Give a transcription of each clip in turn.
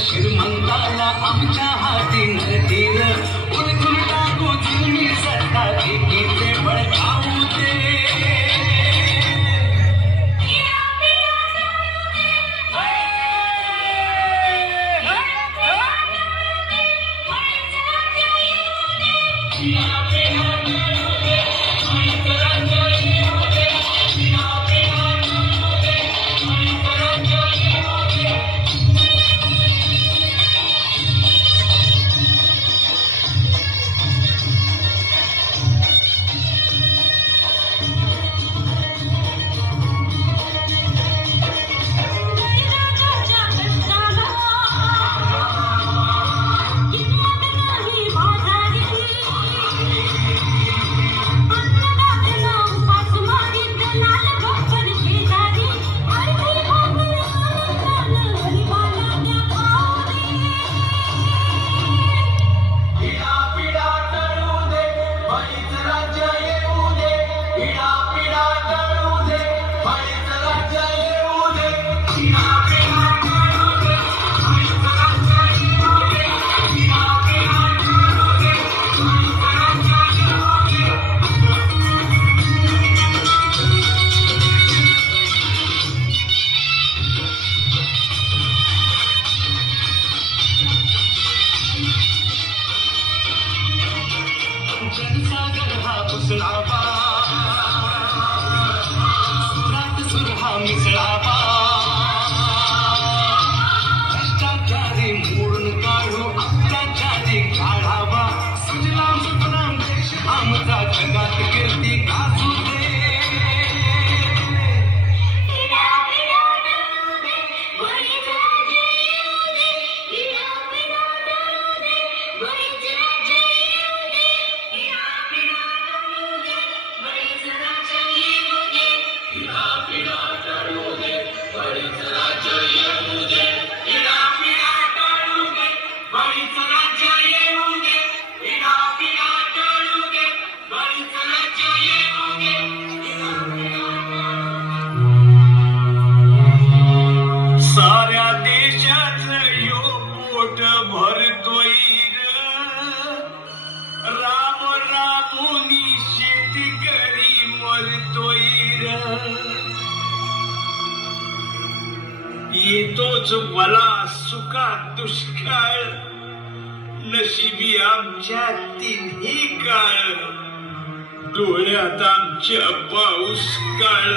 श्रीमंताला आमच्या हाती नदीर उलटून टाकू जुनी सत्ता किती बळकावू दे जनसागर हा पुसळावा सुरात सुर हा मिसळावा भ्रष्टाचारी मोडून काढू अत्याचारी काढावा सुजलाम सुफलाम देश आमचा जगात कीर्ती गाजू दे साऱ्या देशाचं यो पोट भरतोय राम रामोनी शेतकरी मरतोय येतोच मला सुखा दुष्काळ नशिबी आमच्या तिन्ही काळ डोळ्यात आमच्या पाऊस काळ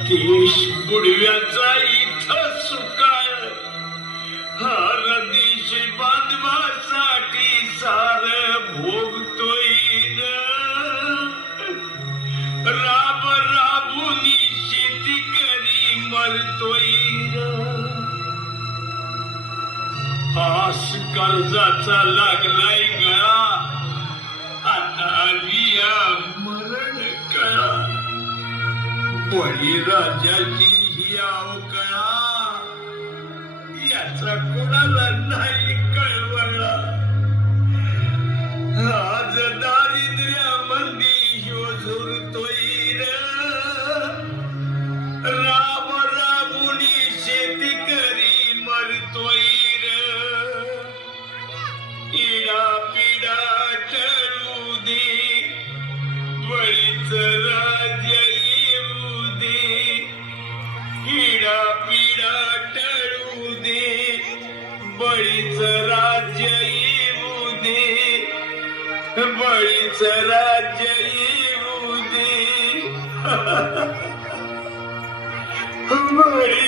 देश बुडव्याचा इथं सुकाळ हा देश बांधवासाठी सार भोगतोय राब राबुनी शेतकरी मरतोय हास कर्जाचा लागलाय गळा आता आलिया मरण कळा बळीराजाची ही अवकळा याचा कोणाला नाही कळवळा. आज दारिद्र्यामंदी ह्यो झुरतोय र. राब राबुनी शेतकरी मरतोय र. इडा पिडा टळू दे, बळीच राज्य येऊ दे. इडा पिडा टळू दे, बळीच राज्य येऊ दे. बळीच राज्य येऊ दे. बळी